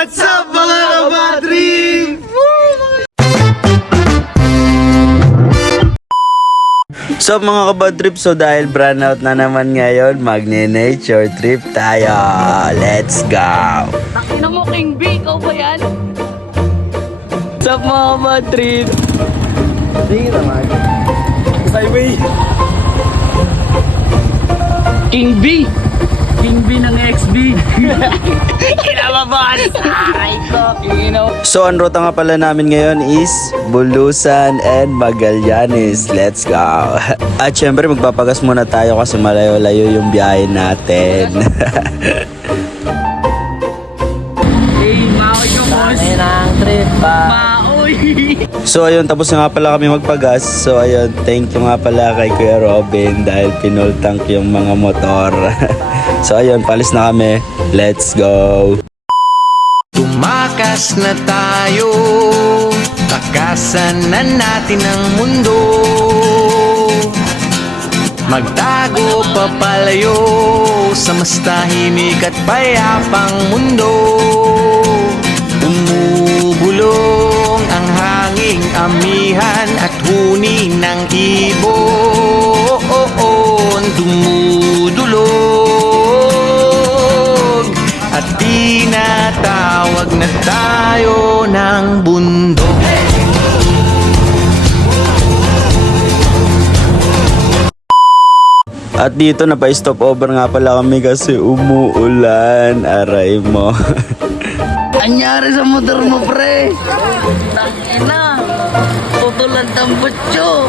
What's up mga kabadrip? So mga kabadrip, so dahil brand out na naman ngayon, magne-nature trip tayo. Let's go! Takina mo, King B, ikaw ba yan? What's up mga kabadrip? Sige naman. Skyway. King B! King B ng XB. Kinababas! Aray ko! So ang ruta nga pala namin ngayon is Bulusan and Magallanes. Let's go! At syempre magpapagas muna tayo kasi malayo-layo yung biyahe natin. Hey, maoy ko, boss! Ang trip pa. Maoy! So ayun, tapos na nga pala kami magpagas. So ayun, thank you nga pala kay Kuya Robin dahil pinol tank yung mga motor. So ayun, palis na kami. Let's go! Tumakas na tayo, takasan na natin ang mundo. Magtago papalayo sa mas tahimik at payapang mundo. Umubulong ang hanging amihan at huni ng ibon. Dumudulog at tinatawag na tayo ng bundok. At dito napa-stop over nga pala kami kasi umuulan. Aray mo. Anyari sa motor mo, pre? Takina! Tutulan ng butyo!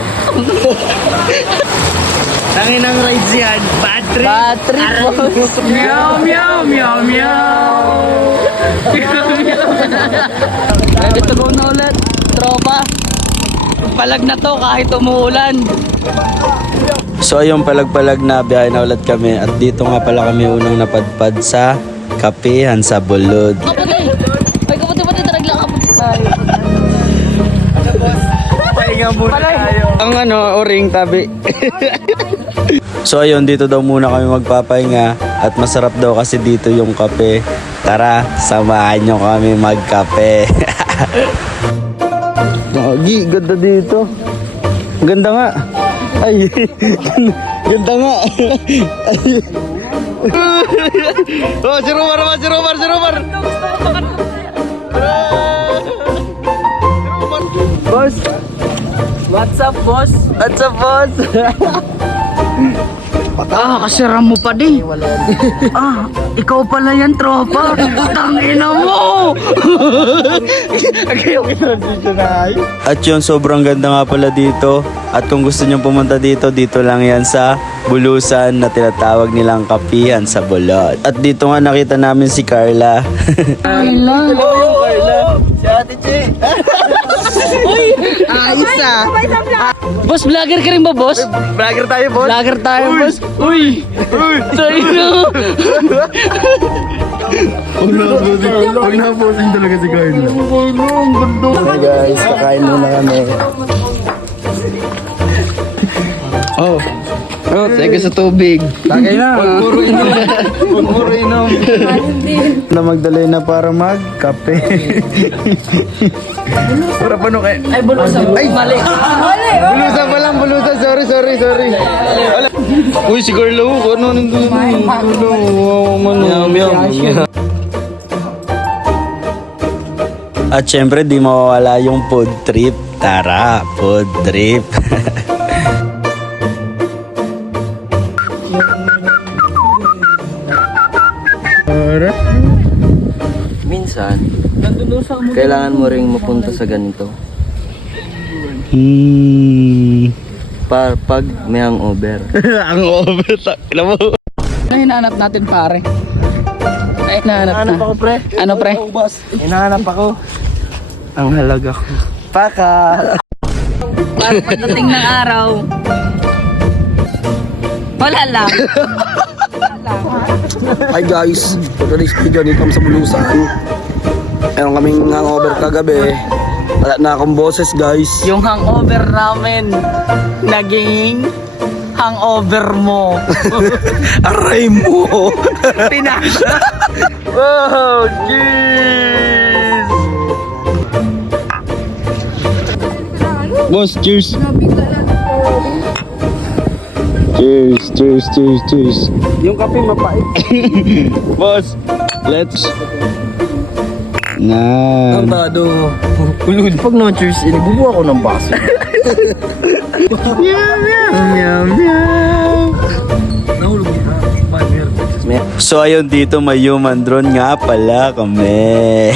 Tanginang rides yan, bad trip! Bad trip, boss! Meow, meow, meow, meow! Meow, meow! Ready to go na ulit, tropa! Palag na to kahit umuulan! So ayun, palag-palag na biyahe na ulit kami. At dito nga pala kami unang napadpad sa kapehan sa Bulod. Kapatid! Ay, kapatid, taraglang kapatid tayo! Pahinga muna tayo. Ang o-ring tabi. So ayun, dito daw muna kami magpapahinga. At masarap daw kasi dito yung kape. Tara, samahan nyo kami magkape. Gagi, ganda dito. Ganda nga. Ay, ganda nga. Ay. Oh, si Romar. Boss! What's up, boss? What's up, boss? Kasira mo pa di. Ikaw pala yan, tropa. Tangina mo! At yun, sobrang ganda nga pala dito. At kung gusto nyo pumunta dito, dito lang yan sa Bulusan na tinatawag nilang kapihan sa Bulod. At dito nga nakita namin si Carla. Carla! Si Ate Che. Ayos ah. Boss, vlogger ka rin ba, boss? Vlogger tayo, boss. Vlogger tayo, boss. Uy! Sorry na! Huwag na posing talaga si Carla. Hey guys, kakain muna kami. Oh, sige sa tubig. Tagay na. Huwag puro inom. Na magdalay na para magkape. Para paano kayo? Ay, bulusan. Ay! Mali. Bulusan pa lang, bulusan. Sorry. Wala. Uy, si Carla, ano nandun? Meow. At syempre, di mawawala yung food trip. Tara, food trip. Minsan, kailangan mo ring mapunta sa ganito. Pag may hangover. Ang over. Alam mo? Ano hinahanap natin, pare? Ay, hinahanap na. ako, pre. Ano, pre? Hinahanap ako. Ang halaga ko. Paka. Para pagdating ng araw, wala lang. Hi guys, today's video dito kami sa Bulusan. Meron kaming hangover kagabi. Wala na akong boses guys. Yung hangover namin, naging hangover mo. Aray mo! Pinasa. Oh, gee! Boss, cheers. Cheers, cheers, cheers, cheers. Yung kape mapait. Boss, let's... Na. Tado. Kulud. Pag no-cheers, inibubuha ko ng baso. Nahulog niya. Manir. So ayun, dito may human drone nga pala kami.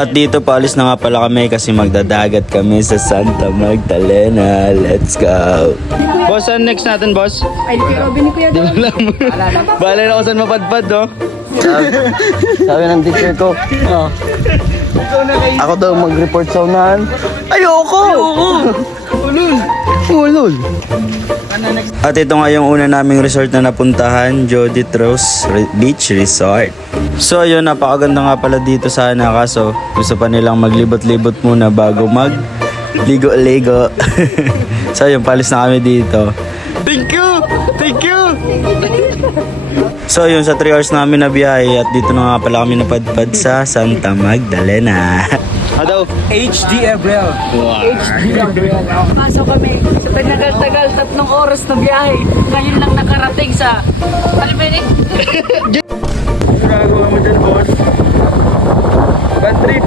At dito paalis na nga pala kami kasi magdadagat kami sa Santa Magdalena. Let's go. Boss, saan next natin, boss? Ay, di ko Robin ni Kuya Di ba alam? Bala na ako saan mapadpad, no? Sabi ng teacher ko, ako daw mag-report sa unahan. Ayoko! Ulul! At ito nga yung una naming resort na napuntahan, Jodit Rose Beach Resort. So ayun, napakaganda nga pala dito sana, kaso gusto pa nilang maglibot-libot muna bago mag ligo-ligo. So ayun, palis na kami dito. Thank you! Thank you! So yun, sa 3 hours namin na biyahe at dito na nga pala kami napadpad sa Santa Magdalena.Adaw? HD Ebrel. Pasok kami sa tagal-tagal, 3 oras na biyahe. Ngayon lang nakarating sa... Ano ba yun? Gagawa mo dyan, boss. Bad trip.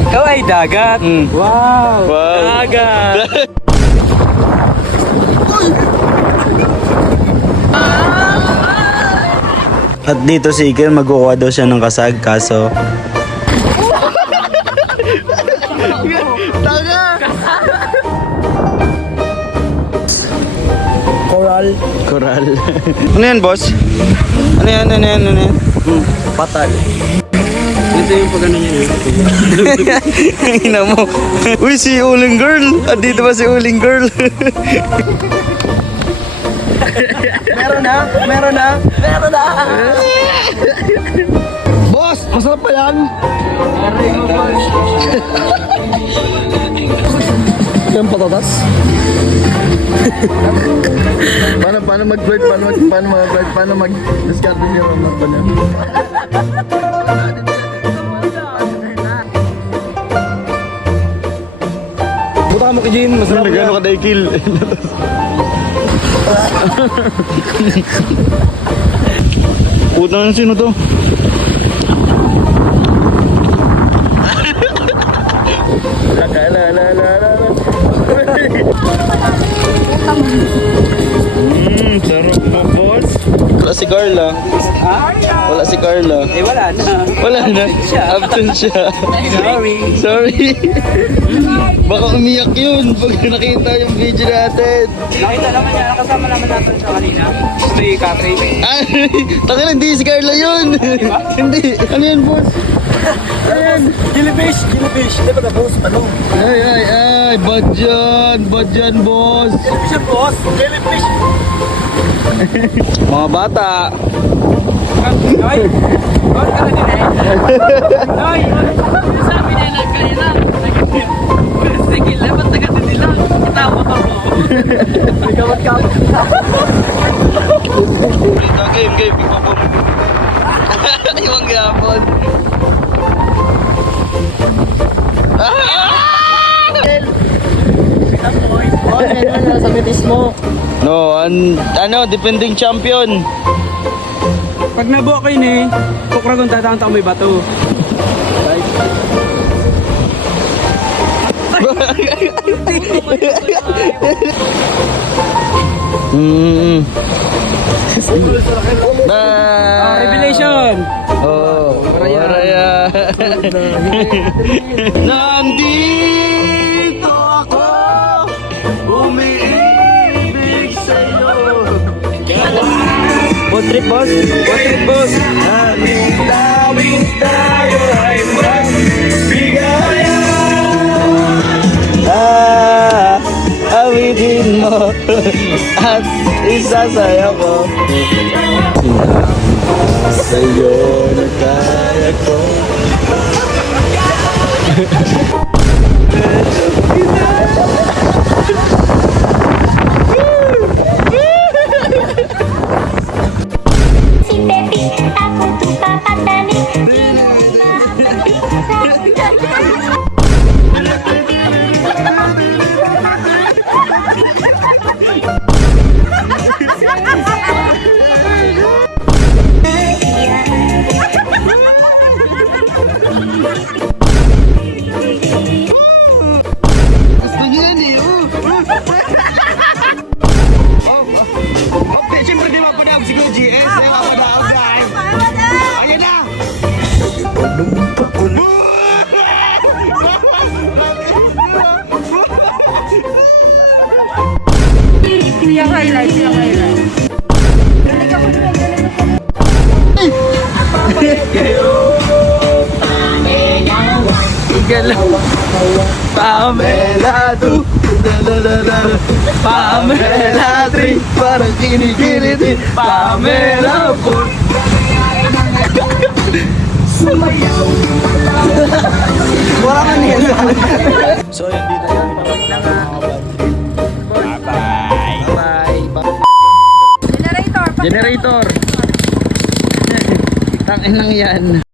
Ikaw ay dagat. Wow. Dagat. At dito si Iker, magkukuha daw siya ng kasag, kaso... Coral. Ano yan, boss? Ano yan? Patal. Ito yung pag ano niya. Hina mo. Uy, si Uling Girl. At dito ba si Uling Girl? Meron na! Boss, masarap pa yan. Yung patatas. paano mag-flirt? Paano mag-discard niyo ang mga niya? Buta mo kay Jin, masarap yan. Nagano ka daikil? Puta na, sino to? Sarap mo, boss. Wala si Carla. Wala si Carla. Eh, wala na. Wala na. Absent siya. Sorry. Baka umiyak yun pag nakita yung video natin. Nakita naman niya, nakasama naman natin siya kanina. Si Catherine. Ay, takil, hindi si Carla yun. Hindi. Ano yan, boss? Jellyfish. Di ba ka, boss? Ano? Ay, bad yan, boss. Jellyfish yan, boss. Jellyfish. Mga bata. Ay! Ba't ka na din eh? Ay! Sabi niya lang kanina. Sige, labat na kasi nila. Kitawa ako. Game. Iwang gapon. Sa betis mo. No, defending champion. Pag nabuo kayo ni, kukragong tatang may bato. Revelation! Oh, Raya. Nandito ako, umiibig sa'yo. Boat trip, boss. Lawin tayo ay magbigaya. Awitin mo at isasayaw ko. Sa'yo na kaya ko. Si Pepi, ako tuh papatani. Siyempre di mapadaog si Goji. Saya mapadaog guys. Ayan na. Yung highlights, yung highlights. Igalaw. Pamela 2. Pamela 3. Parang kinikilit. Pamela 4. So yun dito namin Bye-bye. Generator. Tangin lang yan.